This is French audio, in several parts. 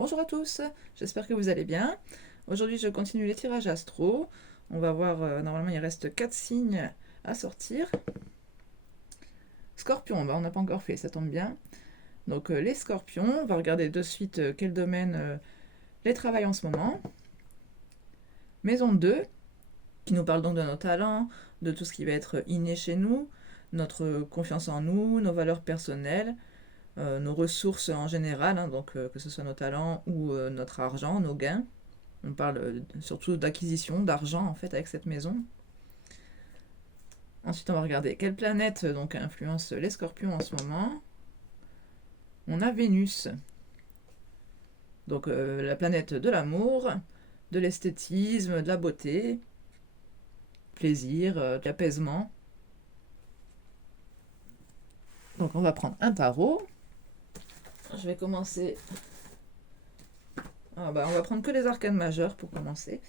Bonjour à tous, j'espère que vous allez bien. Aujourd'hui je continue les tirages astro. On va voir, normalement il reste 4 signes à sortir. Scorpion, on n'a pas encore fait, ça tombe bien. Donc les scorpions, on va regarder de suite quel domaine les travaille en ce moment. Maison 2, qui nous parle donc de nos talents, de tout ce qui va être inné chez nous, notre confiance en nous, nos valeurs personnelles, nos ressources en général, hein, donc que ce soit nos talents ou notre argent, nos gains. On parle surtout d'acquisition, d'argent en fait avec cette maison. Ensuite, on va regarder quelle planète donc influence les scorpions en ce moment. On a Vénus, donc la planète de l'amour, de l'esthétisme, de la beauté, plaisir, de l'apaisement. Donc on va prendre un tarot. Je vais commencer. On va prendre que les arcanes majeures pour commencer.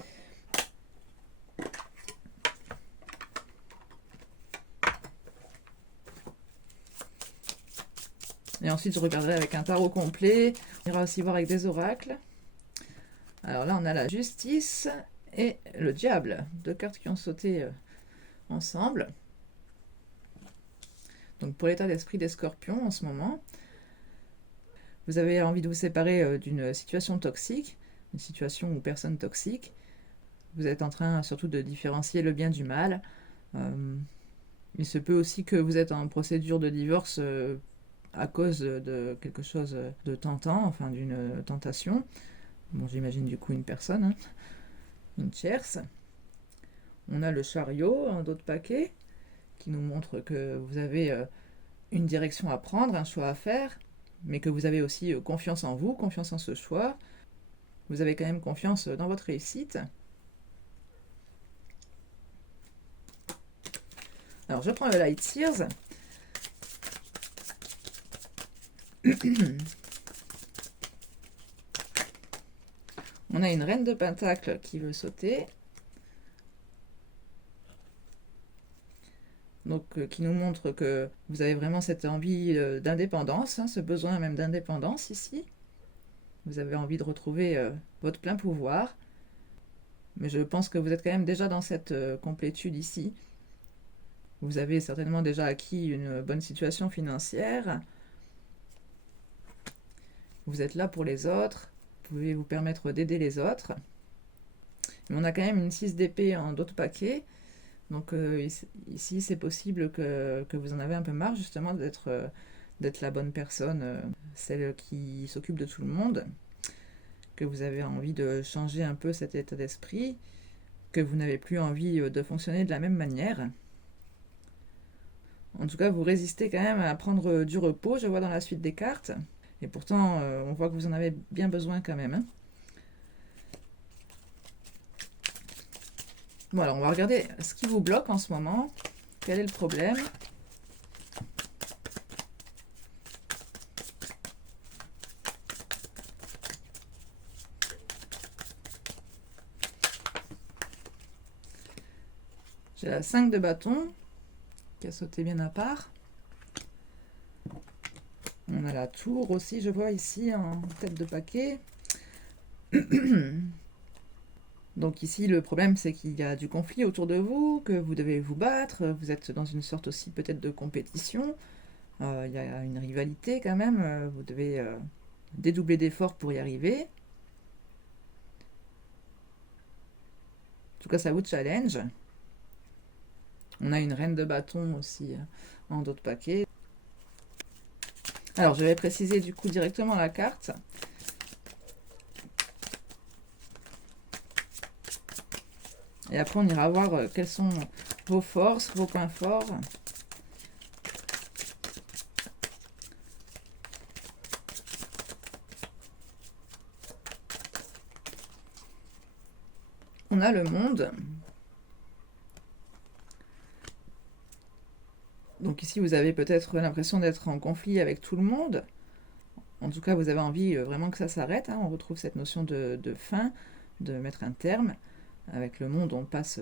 Et ensuite, je regarderai avec un tarot complet. On ira aussi voir avec des oracles. Alors là, on a la justice et le diable. Deux cartes qui ont sauté ensemble. Donc pour l'état d'esprit des scorpions en ce moment, vous avez envie de vous séparer d'une situation toxique, une situation ou personne toxique. Vous êtes en train surtout de différencier le bien du mal. Il se peut aussi que vous êtes en procédure de divorce à cause de quelque chose de tentant, enfin d'une tentation. Bon, j'imagine du coup une personne, hein, une tierce. On a le chariot, un autre paquet, qui nous montre que vous avez une direction à prendre, un choix à faire, mais que vous avez aussi confiance en vous, confiance en ce choix. Vous avez quand même confiance dans votre réussite. Alors, je prends le Light Sears. On a une reine de pentacle qui veut sauter. Donc, qui nous montre que vous avez vraiment cette envie d'indépendance, hein, ce besoin même d'indépendance ici. Vous avez envie de retrouver votre plein pouvoir. Mais je pense que vous êtes quand même déjà dans cette complétude ici. Vous avez certainement déjà acquis une bonne situation financière. Vous êtes là pour les autres. Vous pouvez vous permettre d'aider les autres. Mais on a quand même une 6 d'épée en d'autres paquets. Donc ici, c'est possible que vous en avez un peu marre justement d'être la bonne personne, celle qui s'occupe de tout le monde, que vous avez envie de changer un peu cet état d'esprit, que vous n'avez plus envie de fonctionner de la même manière. En tout cas, vous résistez quand même à prendre du repos, je vois dans la suite des cartes. Et pourtant, on voit que vous en avez bien besoin quand même, hein. Bon, alors on va regarder ce qui vous bloque en ce moment. Quel est le problème? J'ai la 5 de bâton qui a sauté bien à part. On a la tour aussi, je vois ici en tête de paquet. Donc ici, le problème, c'est qu'il y a du conflit autour de vous, que vous devez vous battre, vous êtes dans une sorte aussi peut-être de compétition, il y a une rivalité quand même, vous devez dédoubler d'efforts pour y arriver. En tout cas, ça vous challenge. On a une reine de bâton aussi en d'autres paquets. Alors, je vais préciser du coup directement la carte. Et après, on ira voir quelles sont vos forces, vos points forts. On a le monde. Donc ici, vous avez peut-être l'impression d'être en conflit avec tout le monde. En tout cas, vous avez envie vraiment que ça s'arrête, hein. On retrouve cette notion de fin, de mettre un terme. Avec le monde, on passe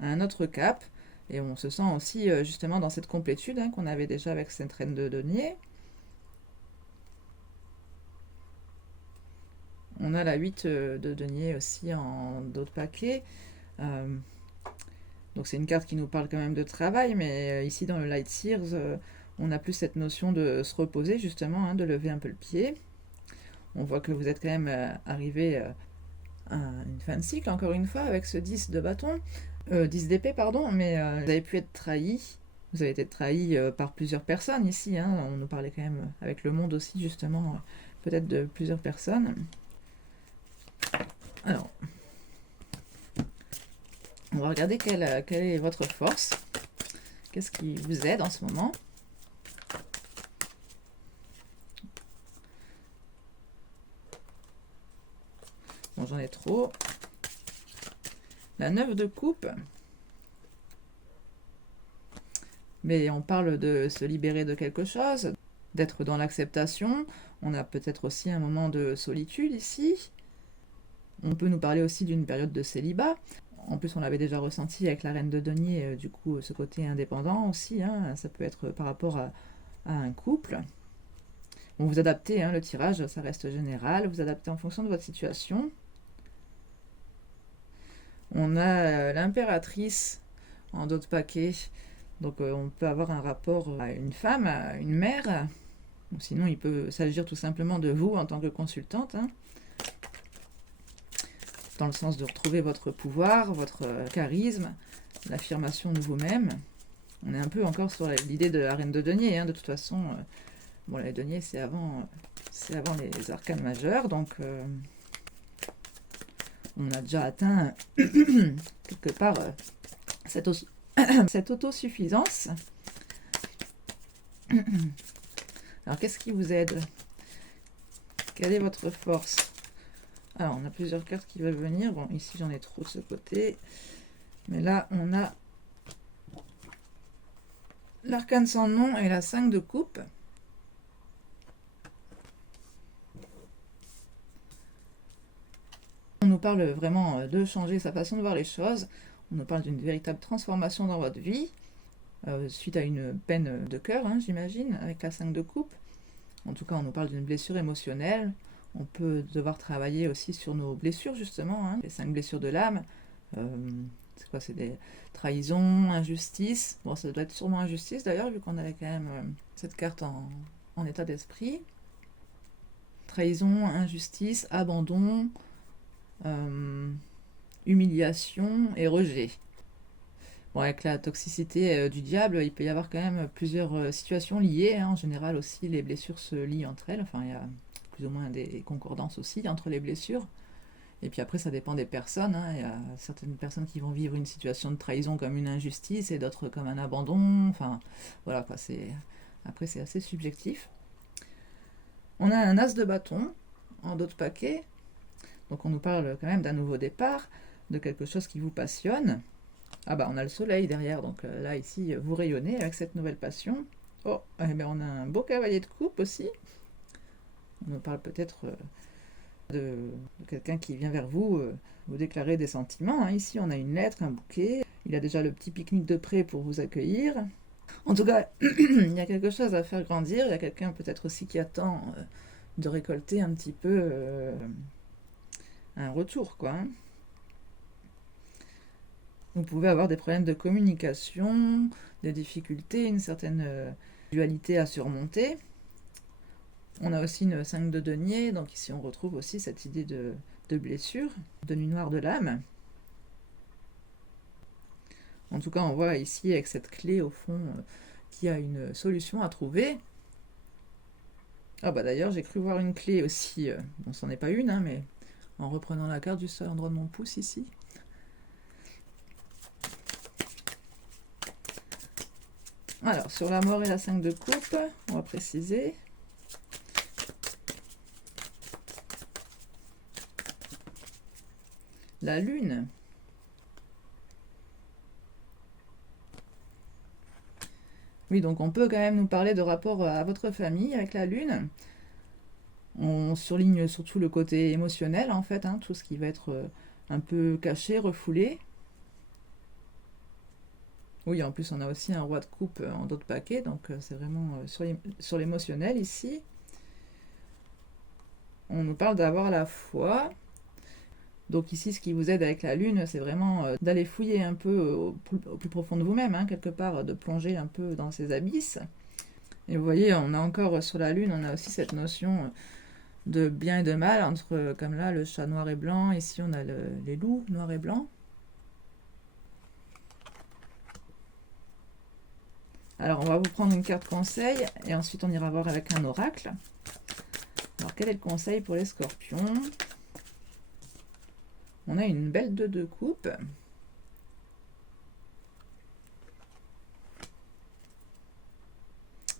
à un autre cap. Et on se sent aussi justement dans cette complétude, hein, qu'on avait déjà avec cette reine de denier. On a la 8 de denier aussi en d'autres paquets. Donc c'est une carte qui nous parle quand même de travail, mais ici dans le Light Sears, on a plus cette notion de se reposer justement, hein, de lever un peu le pied. On voit que vous êtes quand même arrivé à une fin de cycle, encore une fois, avec ce 10 de bâton, 10 d'épée, pardon, mais vous avez pu être trahi. Vous avez été trahi par plusieurs personnes ici, hein. On nous parlait quand même avec le monde aussi, justement, peut-être de plusieurs personnes. Alors, on va regarder quelle est votre force. Qu'est-ce qui vous aide en ce moment? Bon, j'en ai trop. La 9 de coupe. Mais on parle de se libérer de quelque chose, d'être dans l'acceptation. On a peut-être aussi un moment de solitude ici. On peut nous parler aussi d'une période de célibat. En plus, on l'avait déjà ressenti avec la reine de denier, du coup, ce côté indépendant aussi, hein. Ça peut être par rapport à un couple. Bon, vous adaptez, hein, le tirage, ça reste général. Vous adaptez en fonction de votre situation. On a l'impératrice en d'autres paquets. Donc on peut avoir un rapport à une femme, à une mère. Ou sinon, il peut s'agir tout simplement de vous en tant que consultante, hein, dans le sens de retrouver votre pouvoir, votre charisme, l'affirmation de vous-même. On est un peu encore sur l'idée de la reine de denier, hein, de toute façon. Bon, les deniers, c'est avant les arcanes majeures, donc on a déjà atteint quelque part cette autosuffisance. Alors, qu'est-ce qui vous aide? Quelle est votre force? Alors, on a plusieurs cartes qui veulent venir. Bon, ici, j'en ai trop de ce côté. Mais là, on a l'arcane sans nom et la 5 de coupe. On nous parle vraiment de changer sa façon de voir les choses. On nous parle d'une véritable transformation dans votre vie, suite à une peine de cœur, hein, j'imagine, avec la 5 de coupe. En tout cas, on nous parle d'une blessure émotionnelle. On peut devoir travailler aussi sur nos blessures, justement, hein, les 5 blessures de l'âme. C'est quoi? C'est des trahisons, injustices. Bon, ça doit être sûrement injustice, d'ailleurs, vu qu'on avait quand même cette carte en état d'esprit. Trahison, injustice, abandon, humiliation et rejet. Bon, avec la toxicité du diable, il peut y avoir quand même plusieurs situations liées, hein. En général aussi, les blessures se lient entre elles. Enfin, il y a plus ou moins des concordances aussi entre les blessures. Et puis après, ça dépend des personnes, hein. Il y a certaines personnes qui vont vivre une situation de trahison comme une injustice et d'autres comme un abandon. Enfin, voilà quoi. Après, c'est assez subjectif. On a un as de bâton en dos de paquet. Donc on nous parle quand même d'un nouveau départ, de quelque chose qui vous passionne. Ah bah on a le soleil derrière, donc là ici vous rayonnez avec cette nouvelle passion. Oh, eh ben on a un beau cavalier de coupe aussi. On nous parle peut-être de quelqu'un qui vient vers vous, vous déclarer des sentiments, hein. Ici on a une lettre, un bouquet. Il a déjà le petit pique-nique de près pour vous accueillir. En tout cas, il y a quelque chose à faire grandir. Il y a quelqu'un peut-être aussi qui attend de récolter un petit peu un retour, quoi, hein. Vous pouvez avoir des problèmes de communication, des difficultés, une certaine dualité à surmonter. On a aussi une 5 de denier, donc ici on retrouve aussi cette idée de blessure, de nuit noire de l'âme. En tout cas, on voit ici avec cette clé au fond qu'il y a une solution à trouver. Ah bah d'ailleurs, j'ai cru voir une clé aussi, bon, c'en est pas une, hein, mais en reprenant la carte juste à l'endroit de mon pouce ici. Alors, sur la mort et la 5 de coupe, on va préciser. La lune. Oui, donc on peut quand même nous parler de rapport à votre famille avec la lune. On surligne surtout le côté émotionnel, en fait, hein, tout ce qui va être un peu caché, refoulé. Oui, en plus, on a aussi un roi de coupe en d'autres paquets, donc c'est vraiment sur l'émotionnel ici. On nous parle d'avoir la foi. Donc ici, ce qui vous aide avec la lune, c'est vraiment d'aller fouiller un peu au plus profond de vous-même, hein, quelque part, de plonger un peu dans ces abysses. Et vous voyez, on a encore sur la lune, on a aussi cette notion de bien et de mal, entre, comme là, le chat noir et blanc, ici on a les loups noirs et blancs. Alors on va vous prendre une carte conseil, et ensuite on ira voir avec un oracle. Alors quel est le conseil pour les scorpions? On a une belle 2 de coupe.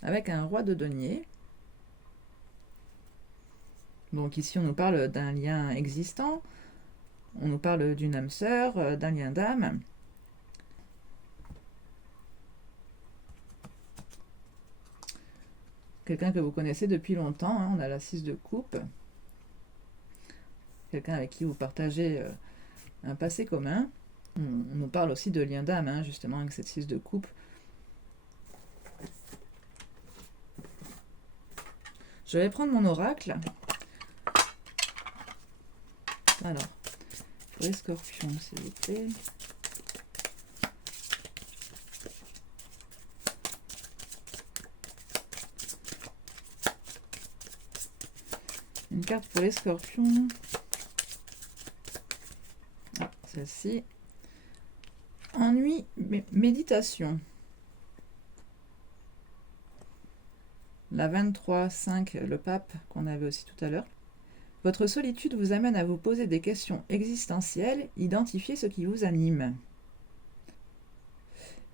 Avec un roi de denier. Donc ici on nous parle d'un lien existant, on nous parle d'une âme sœur, d'un lien d'âme. Quelqu'un que vous connaissez depuis longtemps, hein, on a la 6 de coupe. Quelqu'un avec qui vous partagez un passé commun. On nous parle aussi de lien d'âme, hein, justement, avec cette 6 de coupe. Je vais prendre mon oracle. Alors, pour les scorpions, s'il vous plaît. Une carte pour les scorpions. Ah, celle-ci. Ennui, méditation. La 23-5, le pape, qu'on avait aussi tout à l'heure. Votre solitude vous amène à vous poser des questions existentielles, identifiez ce qui vous anime.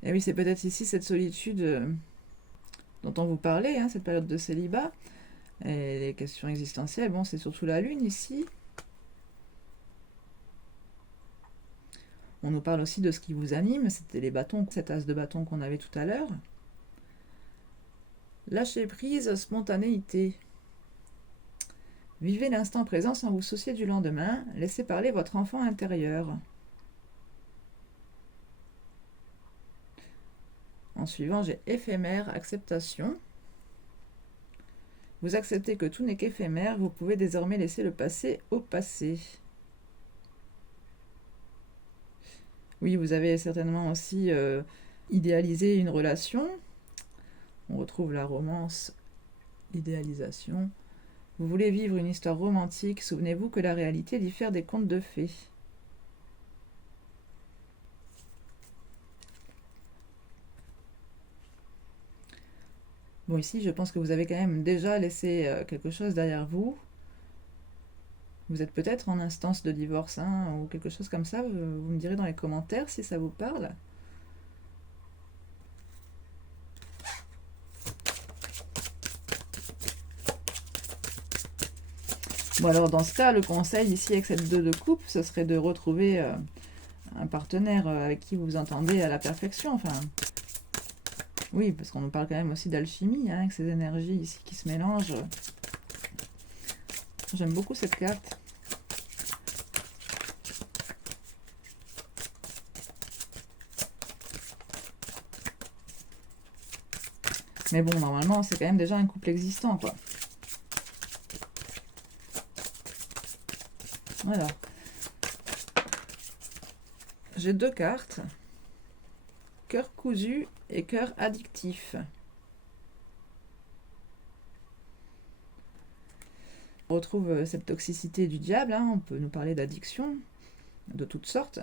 Et oui, c'est peut-être ici cette solitude dont on vous parlait, hein, cette période de célibat. Et les questions existentielles, bon, c'est surtout la lune ici. On nous parle aussi de ce qui vous anime, c'était les bâtons, cet as de bâton qu'on avait tout à l'heure. Lâcher prise, spontanéité. Vivez l'instant présent sans vous soucier du lendemain, laissez parler votre enfant intérieur. En suivant, j'ai éphémère, acceptation. Vous acceptez que tout n'est qu'éphémère, vous pouvez désormais laisser le passé au passé. Oui, vous avez certainement aussi idéalisé une relation. On retrouve la romance, l'idéalisation. Vous voulez vivre une histoire romantique, souvenez-vous que la réalité diffère des contes de fées. Bon, ici, je pense que vous avez quand même déjà laissé quelque chose derrière vous. Vous êtes peut-être en instance de divorce, hein, ou quelque chose comme ça. Vous me direz dans les commentaires si ça vous parle. Bon, alors dans ce cas, le conseil ici avec cette 2 de coupe, ce serait de retrouver un partenaire avec qui vous vous entendez à la perfection. Enfin, oui, parce qu'on nous parle quand même aussi d'alchimie, hein, avec ces énergies ici qui se mélangent. J'aime beaucoup cette carte. Mais bon, normalement, c'est quand même déjà un couple existant, quoi. Voilà. J'ai 2 cartes. Cœur cousu et cœur addictif. On retrouve cette toxicité du diable, hein, on peut nous parler d'addiction de toutes sortes.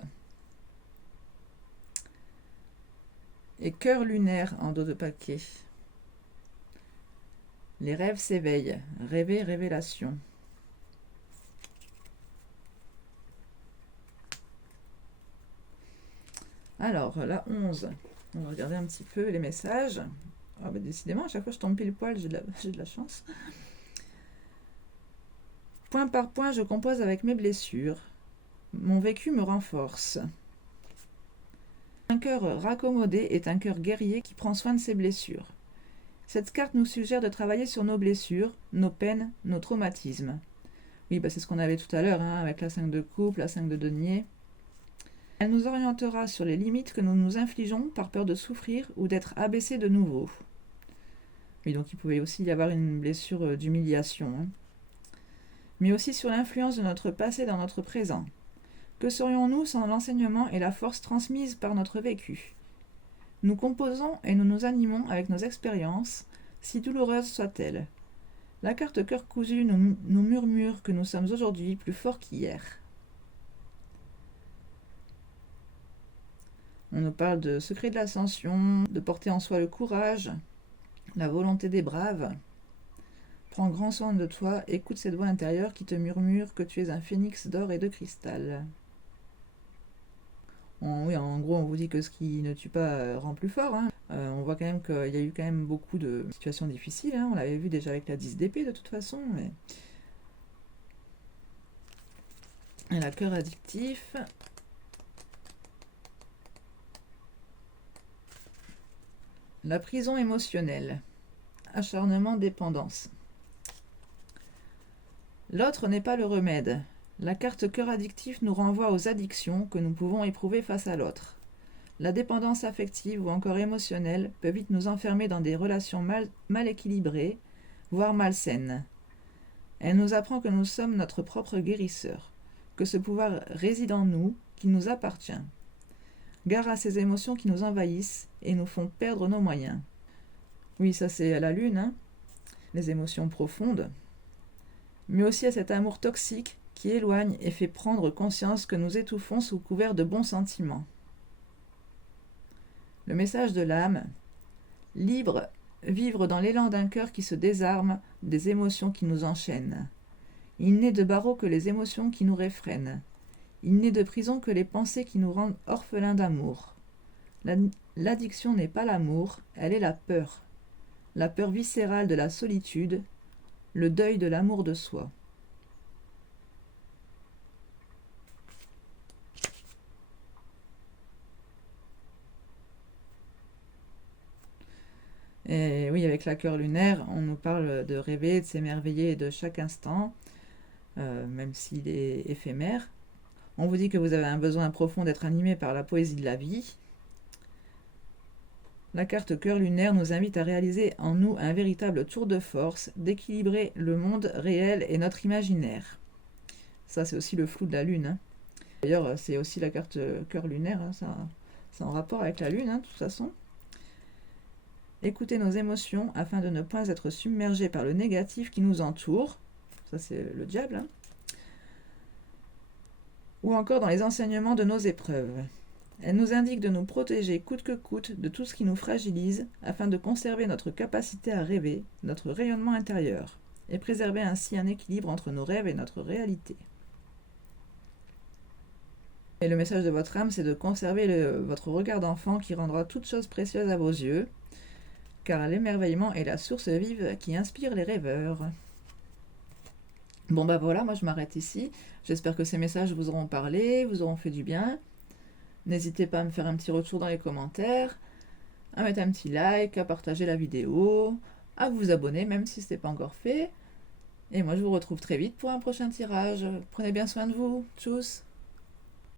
Et cœur lunaire en dos de paquet. Les rêves s'éveillent, rêver, révélation. Alors, la 11, on va regarder un petit peu les messages. Ah bah décidément, à chaque fois je tombe pile poil, j'ai de la chance. Point par point, je compose avec mes blessures. Mon vécu me renforce. Un cœur raccommodé est un cœur guerrier qui prend soin de ses blessures. Cette carte nous suggère de travailler sur nos blessures, nos peines, nos traumatismes. Oui, bah c'est ce qu'on avait tout à l'heure, hein, avec la 5 de coupe, la 5 de denier. Elle nous orientera sur les limites que nous nous infligeons par peur de souffrir ou d'être abaissés de nouveau. Oui, donc il pouvait aussi y avoir une blessure d'humiliation. Hein. mais aussi sur l'influence de notre passé dans notre présent. Que serions-nous sans l'enseignement et la force transmise par notre vécu? Nous composons et nous nous animons avec nos expériences, si douloureuses soient-elles. La carte cœur cousu nous murmure que nous sommes aujourd'hui plus forts qu'hier. On nous parle de secret de l'ascension, de porter en soi le courage, la volonté des braves. Prends grand soin de toi, écoute cette voix intérieure qui te murmure que tu es un phénix d'or et de cristal. Oui, en gros, on vous dit que ce qui ne tue pas rend plus fort. On voit quand même qu'il y a eu quand même beaucoup de situations difficiles. On l'avait vu déjà avec la 10 d'épée de toute façon. Mais... Et la cœur addictif. La prison émotionnelle. Acharnement, dépendance. L'autre n'est pas le remède. La carte cœur addictif nous renvoie aux addictions que nous pouvons éprouver face à l'autre. La dépendance affective ou encore émotionnelle peut vite nous enfermer dans des relations mal équilibrées, voire malsaines. Elle nous apprend que nous sommes notre propre guérisseur, que ce pouvoir réside en nous, qu'il nous appartient. Gare à ces émotions qui nous envahissent et nous font perdre nos moyens. Oui, ça c'est à la lune, les émotions profondes, mais aussi à cet amour toxique qui éloigne et fait prendre conscience que nous étouffons sous couvert de bons sentiments. Le message de l'âme, libre, vivre dans l'élan d'un cœur qui se désarme des émotions qui nous enchaînent. Il n'est de barreau que les émotions qui nous réfrènent. Il n'est de prison que les pensées qui nous rendent orphelins d'amour. L'addiction n'est pas l'amour, elle est la peur viscérale de la solitude, le deuil de l'amour de soi. Et oui, avec la cœur lunaire, on nous parle de rêver, de s'émerveiller de chaque instant, même s'il est éphémère. On vous dit que vous avez un besoin profond d'être animé par la poésie de la vie. La carte cœur lunaire nous invite à réaliser en nous un véritable tour de force, d'équilibrer le monde réel et notre imaginaire. Ça, c'est aussi le flou de la lune. D'ailleurs, c'est aussi la carte cœur lunaire, c'est en rapport avec la lune, de toute façon. Écoutez nos émotions afin de ne pas être submergés par le négatif qui nous entoure. Ça, c'est le diable. Ou encore dans les enseignements de nos épreuves. Elle nous indique de nous protéger coûte que coûte de tout ce qui nous fragilise afin de conserver notre capacité à rêver, notre rayonnement intérieur, et préserver ainsi un équilibre entre nos rêves et notre réalité. Et le message de votre âme, c'est de conserver votre regard d'enfant qui rendra toute chose précieuse à vos yeux, car l'émerveillement est la source vive qui inspire les rêveurs. Bon bah voilà, moi je m'arrête ici. J'espère que ces messages vous auront parlé, vous auront fait du bien. N'hésitez pas à me faire un petit retour dans les commentaires, à mettre un petit like, à partager la vidéo, à vous abonner même si ce n'est pas encore fait. Et moi je vous retrouve très vite pour un prochain tirage. Prenez bien soin de vous. Tchuss!